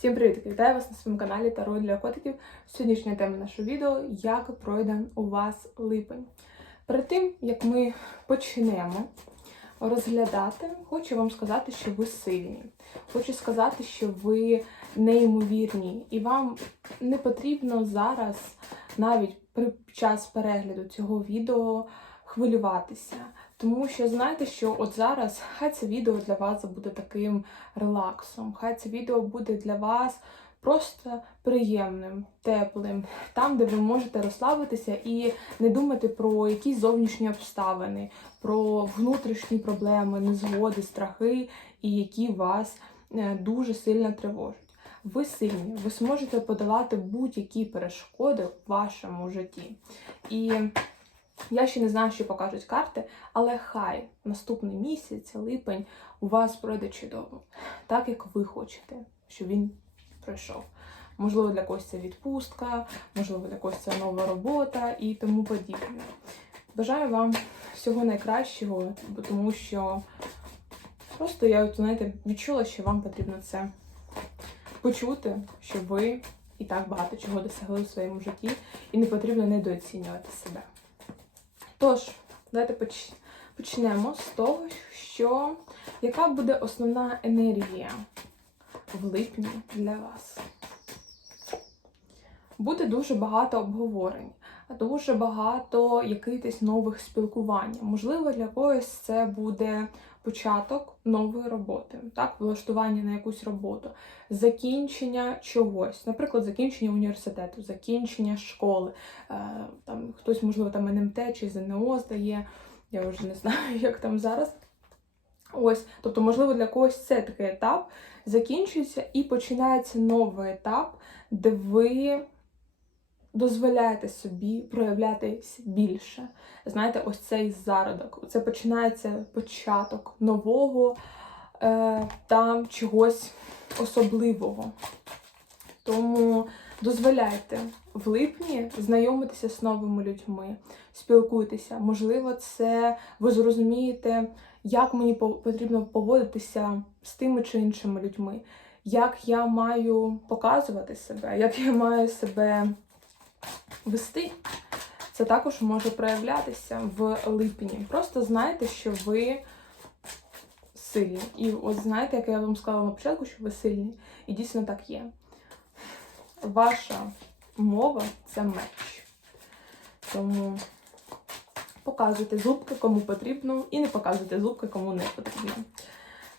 Всім привіт! Вітаю вас на своєму каналі Таро для котиків. Сьогоднішня тема нашого відео як пройде у вас липень. Перед тим, як ми почнемо розглядати, хочу вам сказати, що ви сильні. Хочу сказати, що ви неймовірні, і вам не потрібно зараз, навіть під час перегляду цього відео, хвилюватися. Тому що знаєте, що от зараз хай це відео для вас буде таким релаксом, хай це відео буде для вас просто приємним, теплим, там, де ви можете розслабитися і не думати про якісь зовнішні обставини, про внутрішні проблеми, незгоди, страхи, і які вас е, дуже сильно тривожать. Ви сильні, ви зможете подолати будь-які перешкоди в вашому житті. І я ще не знаю, що покажуть карти, але хай наступний місяць, липень, у вас пройде чудово, так як ви хочете, щоб він пройшов. Можливо, для когось це відпустка, можливо, для когось це нова робота і тому подібне. Бажаю вам всього найкращого, тому що просто я знаєте, відчула, що вам потрібно це почути, що ви і так багато чого досягли в своєму житті, і не потрібно недооцінювати себе. Тож, давайте почнемо з того, що яка буде основна енергія в липні для вас. Буде дуже багато обговорень, дуже багато якихось нових спілкувань. Можливо, для когось це буде початок нової роботи, так, влаштування на якусь роботу, закінчення чогось, наприклад, закінчення університету, закінчення школи. Е, Там хтось, можливо, там НМТ чи ЗНО здає, я вже не знаю, як там зараз. Ось, тобто, можливо, для когось це такий етап закінчується і починається новий етап, де ви дозволяєте собі проявлятись більше. Знаєте, ось цей зародок. Це починається початок нового е, та чогось особливого. Тому дозволяйте в липні знайомитися з новими людьми, спілкуйтеся. Можливо, це ви зрозумієте, як мені потрібно поводитися з тими чи іншими людьми, як я маю показувати себе, як я маю себе вести. Це також може проявлятися в липні. Просто знайте, що ви сильні. І от знаєте, як я вам сказала на початку, що ви сильні. І дійсно так є. Ваша мова це меч. Тому показуйте зубки, кому потрібно, і не показуйте зубки, кому не потрібно.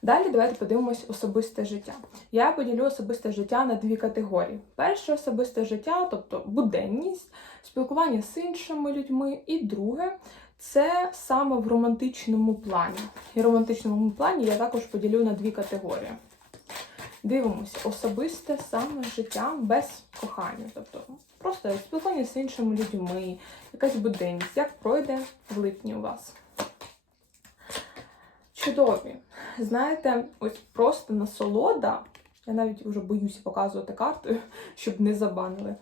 Далі давайте подивимось особисте життя. Я поділю особисте життя на дві категорії: перше особисте життя, тобто буденність, спілкування з іншими людьми, і друге це саме в романтичному плані. І в романтичному плані я також поділю на дві категорії. Дивимося, особисте саме життя без кохання, тобто просто спілкування з іншими людьми, якась буденність, як пройде в липні у вас. Чудові. Знаєте, ось просто насолода. Я навіть вже боюся показувати картою, щоб не забанили.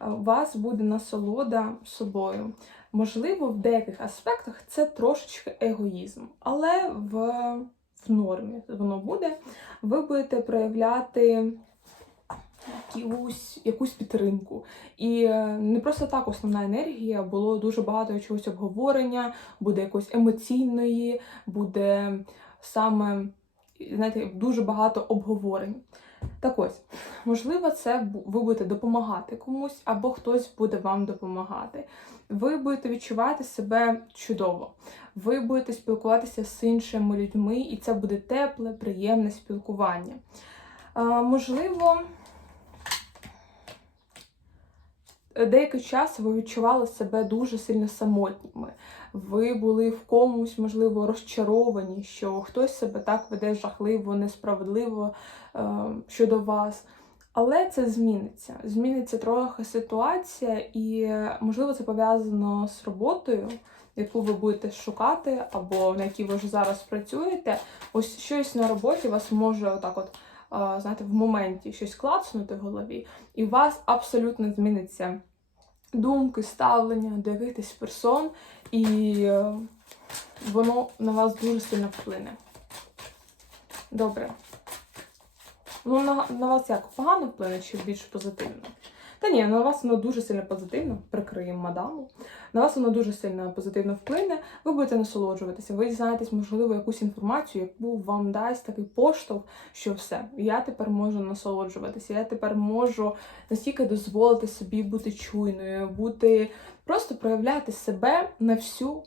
У вас буде насолода собою. Можливо, в деяких аспектах це трошечки егоїзм, але в, в нормі воно буде. Ви будете проявляти якусь, якусь підтримку. І е, не просто так основна енергія, було дуже багато чогось обговорення, буде якоїсь емоційної, буде саме, знаєте, дуже багато обговорень. Так ось, можливо, це ви будете допомагати комусь, або хтось буде вам допомагати. Ви будете відчувати себе чудово. Ви будете спілкуватися з іншими людьми, і це буде тепле, приємне спілкування. А, можливо, деякий час ви відчували себе дуже сильно самотніми. Ви були в комусь, можливо, розчаровані, що хтось себе так веде жахливо, несправедливо е, щодо вас. Але це зміниться. Зміниться трохи ситуація, і можливо це пов'язано з роботою, яку ви будете шукати, або на якій ви вже зараз працюєте. Ось щось на роботі вас може отак, от знаєте, в моменті щось клацнути в голові, і у вас абсолютно зміниться думки, ставлення до персон, і е, воно на вас дуже сильно вплине. Добре. Ну, на, на вас як погано вплине чи більш позитивно? Та ні, на вас воно дуже сильно позитивно, прикриємо мадаму. На вас воно дуже сильно позитивно вплине. Ви будете насолоджуватися, ви дізнаєтесь, можливо, якусь інформацію, яку вам дасть такий поштовх, що все, я тепер можу насолоджуватися, я тепер можу настільки дозволити собі бути чуйною, бути просто проявляти себе на всю.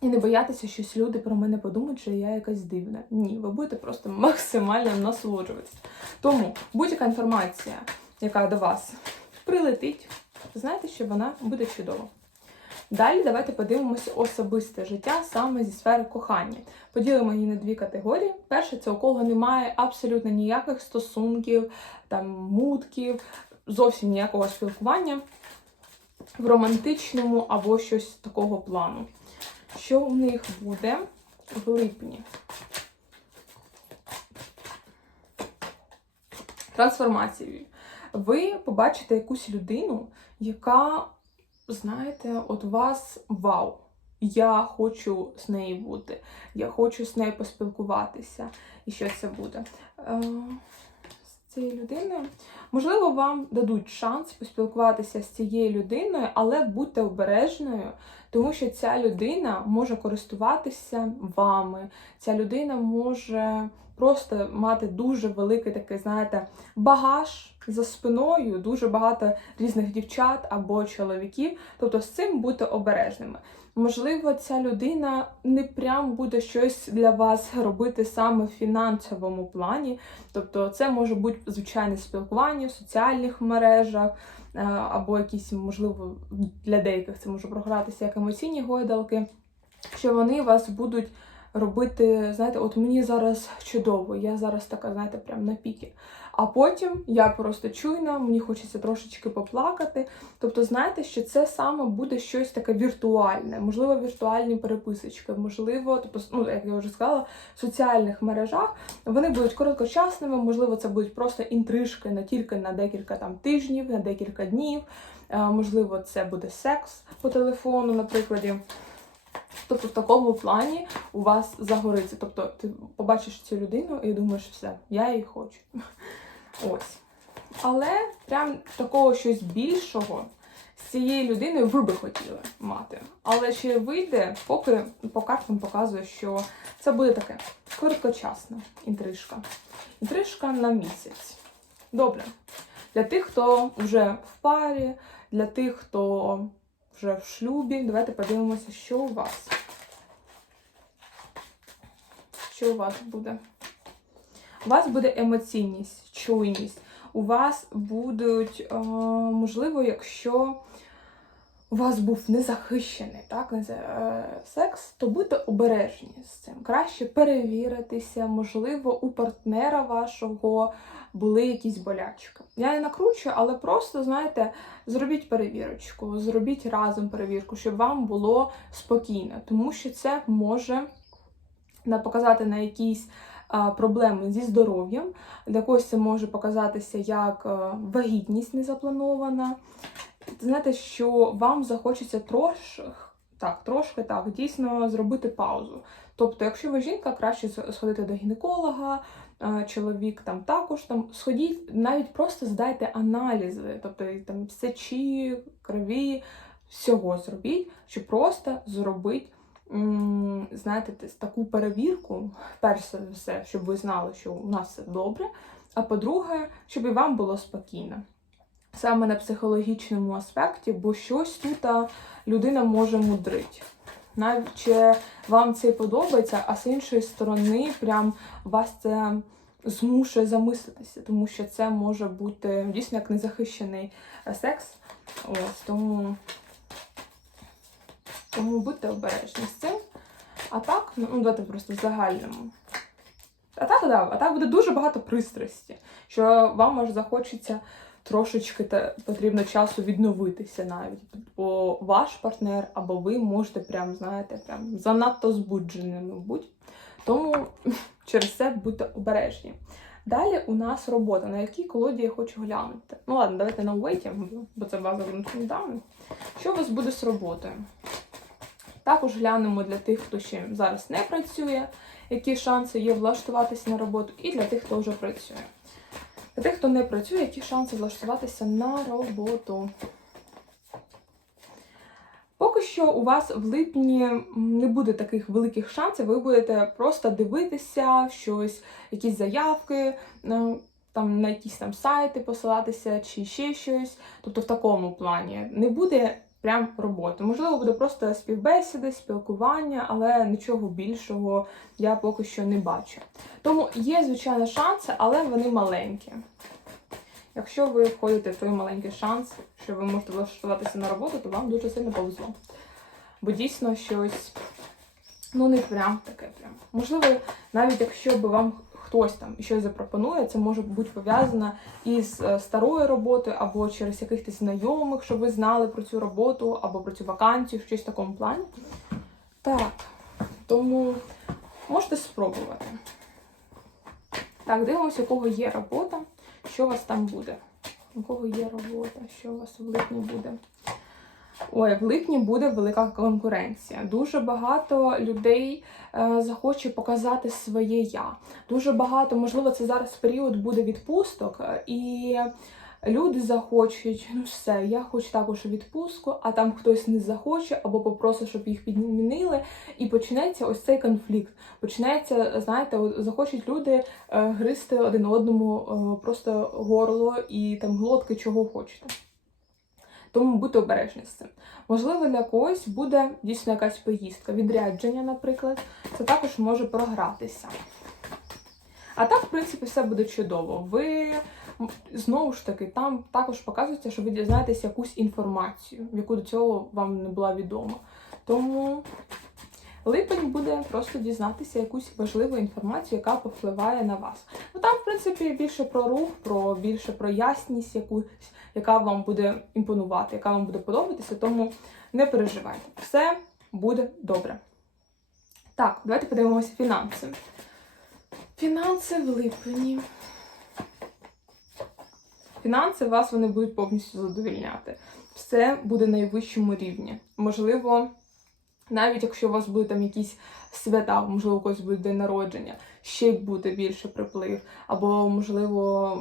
І не боятися, що люди про мене подумають, що я якась дивна. Ні, ви будете просто максимально насолоджуватися. Тому будь-яка інформація, яка до вас прилетить, знаєте, що вона буде чудова. Далі давайте подивимося особисте життя саме зі сфери кохання. Поділимо її на дві категорії. Перше, це у кого немає абсолютно ніяких стосунків, там мутків, зовсім ніякого спілкування в романтичному або щось такого плану. Що у них буде в липні? Трансформації. Ви побачите якусь людину, яка, знаєте, от вас вау. Я хочу з нею бути, я хочу з нею поспілкуватися. І що це буде? Е, з цією людиною. Можливо, вам дадуть шанс поспілкуватися з цією людиною, але будьте обережною, тому що ця людина може користуватися вами. Ця людина може просто мати дуже великий такий, знаєте, багаж за спиною, дуже багато різних дівчат або чоловіків. Тобто з цим будьте обережними. Можливо, ця людина не прям буде щось для вас робити саме в фінансовому плані. Тобто, це може бути звичайне спілкування в соціальних мережах, е, або якісь, можливо, для деяких це може програтися як емоційні гойдалки, що вони вас будуть робити, знаєте, от мені зараз чудово, я зараз така, знаєте, прям на піки. А потім я просто чуйна, мені хочеться трошечки поплакати. Тобто, знаєте, що це саме буде щось таке віртуальне, можливо, віртуальні переписочки, можливо, тобто, ну, як я вже сказала, в соціальних мережах вони будуть короткочасними, можливо, це будуть просто інтрижки на тільки на декілька там тижнів, на декілька днів. Е, Можливо, це буде секс по телефону, наприклад. Тобто в такому плані у вас загориться. Тобто ти побачиш цю людину і думаєш, все, я її хочу. Ось. Але прям такого щось більшого з цією людиною ви би хотіли мати. Але чи вийде, поки по картам показує, що це буде таке короткочасна інтрижка. Інтрижка на місяць. Добре. Для тих, хто вже в парі, для тих, хто вже в шлюбі, давайте подивимося, що у вас. Що у вас буде? У вас буде емоційність, чуйність. У вас будуть, е, можливо, якщо у вас був незахищений так, е, секс, то будьте обережні з цим. Краще перевіритися, можливо, у партнера вашого були якісь болячки. Я не накручую, але просто, знаєте, зробіть перевірочку, зробіть разом перевірку, щоб вам було спокійно, тому що це може на- показати на якісь проблеми зі здоров'ям. Для когось це може показатися як е, вагітність незапланована. Знаєте, що вам захочеться трош... так, трошки так, дійсно зробити паузу. Тобто, якщо ви жінка, краще сходити до гінеколога, е, чоловік там також там сходіть, навіть просто здайте аналізи, тобто там сечі, крові, всього зробіть, щоб просто зробити. Знаєте, таку перевірку, перш за все, щоб ви знали, що у нас все добре. А по-друге, щоб і вам було спокійно. Саме на психологічному аспекті, бо щось тут людина може мудрить. Навіть чи вам це подобається, а з іншої сторони, прям вас це змушує замислитися, тому що це може бути дійсно як незахищений е, секс. Ось тому, тому будьте обережні з цим. А так, ну ну, давайте просто в загальному. А так, да, а так буде дуже багато пристрасті, що вам може захочеться трошечки та потрібно часу відновитися навіть. Бо ваш партнер або ви можете прям, знаєте, прям занадто збудженими бути. Тому через це будьте обережні. Далі у нас робота, на якій колоді я хочу глянути. Ну ладно, давайте на вейті, бо це базовий фундамент. Що у вас буде з роботою? Також глянемо для тих, хто ще зараз не працює, які шанси є влаштуватися на роботу, і для тих, хто вже працює. Для тих, хто не працює, які шанси влаштуватися на роботу? Поки що у вас в липні не буде таких великих шансів, ви будете просто дивитися щось, якісь заявки, е, там на якісь там сайти посилатися чи ще щось. Тобто в такому плані не буде прям роботи. Можливо, буде просто співбесіди, спілкування, але нічого більшого я поки що не бачу. Тому є, звичайно, шанси, але вони маленькі. Якщо ви входите в той маленький шанс, що ви можете влаштуватися на роботу, то вам дуже сильно повезло. Бо дійсно щось, ну не прям таке прям. Можливо, навіть якщо би вам хтось там щось запропонує, це може бути пов'язано із е, старою роботою, або через якихось знайомих, щоб ви знали про цю роботу, або про цю вакансію, щось в такому плані. Так, тому можете спробувати. Так, дивимося, у кого є робота, що у вас там буде. У кого є робота, що у вас в липні буде. Ой, в липні буде велика конкуренція. Дуже багато людей е, захоче показати своє я. Дуже багато, можливо, це зараз період буде відпусток, е, і люди захочуть, ну все, я хочу також відпустку, а там хтось не захоче або попросить, щоб їх підмінили. І почнеться ось цей конфлікт. Почнеться, знаєте, захочуть люди е, гризти один одному е, просто горло і там глотки, чого хочете. Тому будьте обережні з цим. Можливо, для когось буде дійсно якась поїздка, відрядження, наприклад, це також може програтися. А так, в принципі, все буде чудово. Ви знову ж таки там також показується, що ви дізнаєтесь якусь інформацію, яку до цього вам не була відома. Тому липень буде просто дізнатися якусь важливу інформацію, яка повпливає на вас. Ну там, в принципі, більше про рух, про більше про ясність якусь, яка вам буде імпонувати, яка вам буде подобатися, тому не переживайте. Все буде добре. Так, давайте подивимося фінанси. Фінанси в липні. Фінанси вас вони будуть повністю задовільняти. Все буде на найвищому рівні. Можливо, навіть якщо у вас будуть там якісь свята, можливо, у когось буде день народження, ще буде більше приплив, або, можливо,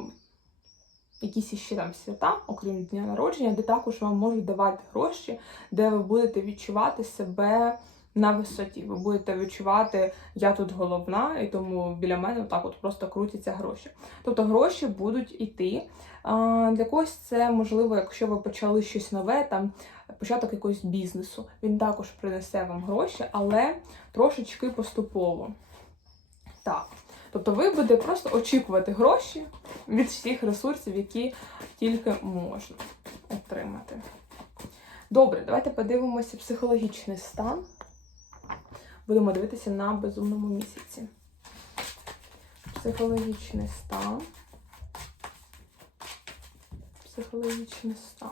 якісь іще там свята, окрім дня народження, де також вам можуть давати гроші, де ви будете відчувати себе на висоті. Ви будете відчувати, я тут головна, і тому біля мене так от просто крутяться гроші. Тобто гроші будуть йти. Для когось це можливо, якщо ви почали щось нове, там початок якогось бізнесу. Він також принесе вам гроші, але трошечки поступово. Так. Тобто ви будете просто очікувати гроші від всіх ресурсів, які тільки можна отримати. Добре, давайте подивимося психологічний стан. Будемо дивитися на безумному місяці. Психологічний стан. Психологічний стан.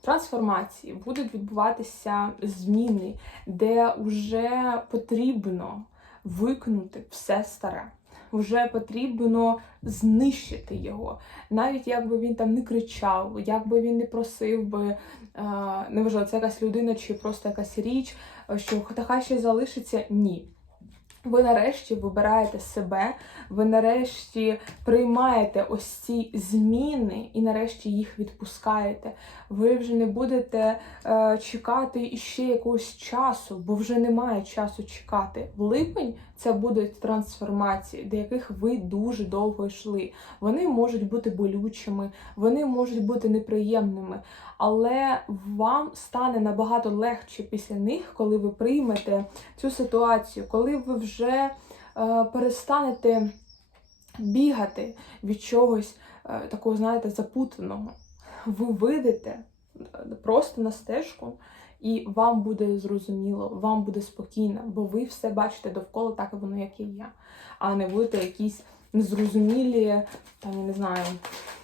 Трансформації будуть відбуватися зміни, де вже потрібно викнути все старе. Вже потрібно знищити його. Навіть якби він там не кричав, якби він не просив би, е, неважливо, це якась людина чи просто якась річ, що хай ще залишиться, ні. Ви нарешті вибираєте себе, ви нарешті приймаєте ось ці зміни і нарешті їх відпускаєте. Ви вже не будете е, чекати іще якогось часу, бо вже немає часу чекати. В липень це будуть трансформації, до яких ви дуже довго йшли. Вони можуть бути болючими, вони можуть бути неприємними, але вам стане набагато легше після них, коли ви приймете цю ситуацію, коли ви вже е, перестанете бігати від чогось е, такого, знаєте, запутаного. Ви вийдете е, просто на стежку. І вам буде зрозуміло, вам буде спокійно, бо ви все бачите довкола, так воно, як і є. А не будете якісь незрозумілі, там, я не знаю,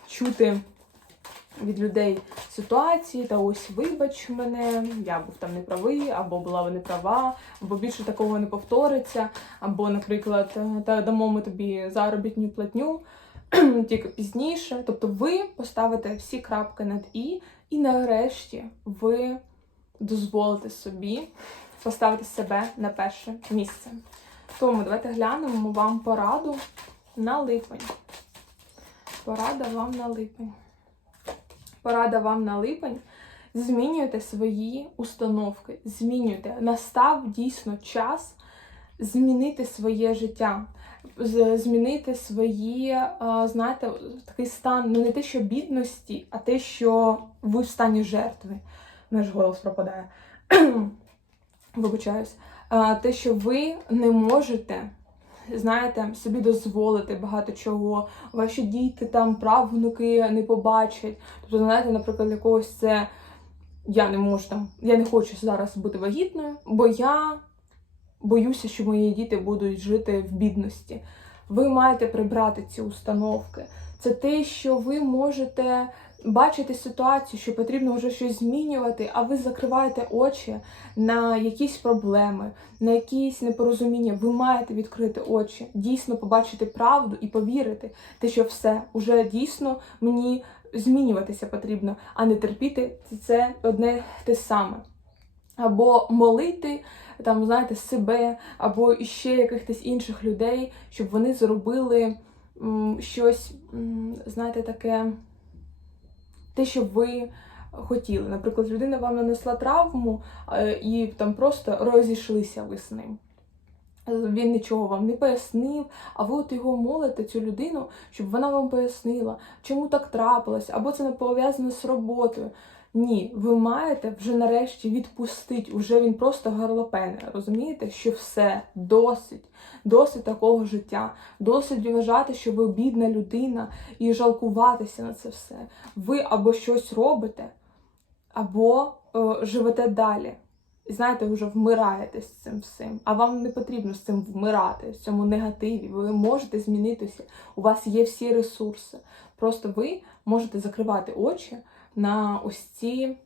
чути від людей ситуації, та ось вибач мене, я був там неправий, або була не права, або більше такого не повториться, або, наприклад, та дамо ми тобі заробітну платню тільки пізніше. Тобто ви поставите всі крапки над і, і нарешті ви дозволите собі поставити себе на перше місце. Тому давайте глянемо вам пораду на липень. Порада вам на липень. Порада вам на липень. Змінюйте свої установки, змінюйте. Настав дійсно час змінити своє життя, змінити свої, знаєте, такий стан, ну не те, що бідності, а те, що ви в стані жертви. Наш голос пропадає. Вибачаюсь. Те, що ви не можете, знаєте, собі дозволити багато чого, ваші діти там, правнуки не побачать. Тобто, знаєте, наприклад, для когось це я не можу там, я не хочу зараз бути вагітною, бо я боюся, що мої діти будуть жити в бідності. Ви маєте прибрати ці установки. Це те, що ви можете бачити ситуацію, що потрібно вже щось змінювати, а ви закриваєте очі на якісь проблеми, на якісь непорозуміння. Ви маєте відкрити очі, дійсно побачити правду і повірити, те, що все уже дійсно мені змінюватися потрібно, а не терпіти це одне те саме. Або молити там, знаєте, себе, або іще якихось інших людей, щоб вони зробили м, щось, м, знаєте, таке, те, що ви хотіли. Наприклад, людина вам нанесла травму е, і там просто розійшлися ви з ним. Він нічого вам не пояснив, а ви от його молите, цю людину, щоб вона вам пояснила, чому так трапилось, або це не пов'язано з роботою. Ні, ви маєте вже нарешті відпустити, уже він просто горлопене. Розумієте, що все досить, досить такого життя, досить вважати, що ви бідна людина і жалкуватися на це все. Ви або щось робите, або е, живете далі. І знаєте, вже вмираєте з цим всім. А вам не потрібно з цим вмирати, в цьому негативі. Ви можете змінитися. У вас є всі ресурси. Просто ви можете закривати очі на ось ці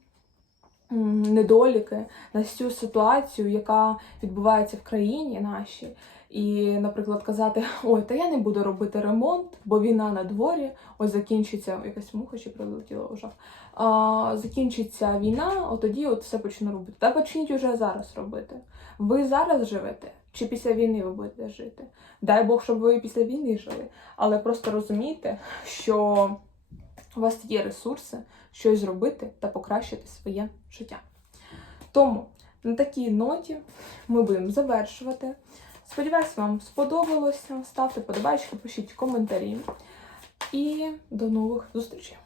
недоліки, на цю ситуацію, яка відбувається в країні нашій. І, наприклад, казати: ой, та я не буду робити ремонт, бо війна на дворі, ось закінчиться якась муха ще прилетіла вже. А, закінчиться війна, от тоді от все почну робити. Та почніть уже зараз робити. Ви зараз живете, чи після війни ви будете жити? Дай Бог, щоб ви після війни жили. Але просто розумійте, що у вас є ресурси щось зробити та покращити своє життя. Тому на такій ноті ми будемо завершувати. Сподіваюсь, вам сподобалося. Ставте подобайки, пишіть коментарі. І до нових зустрічей!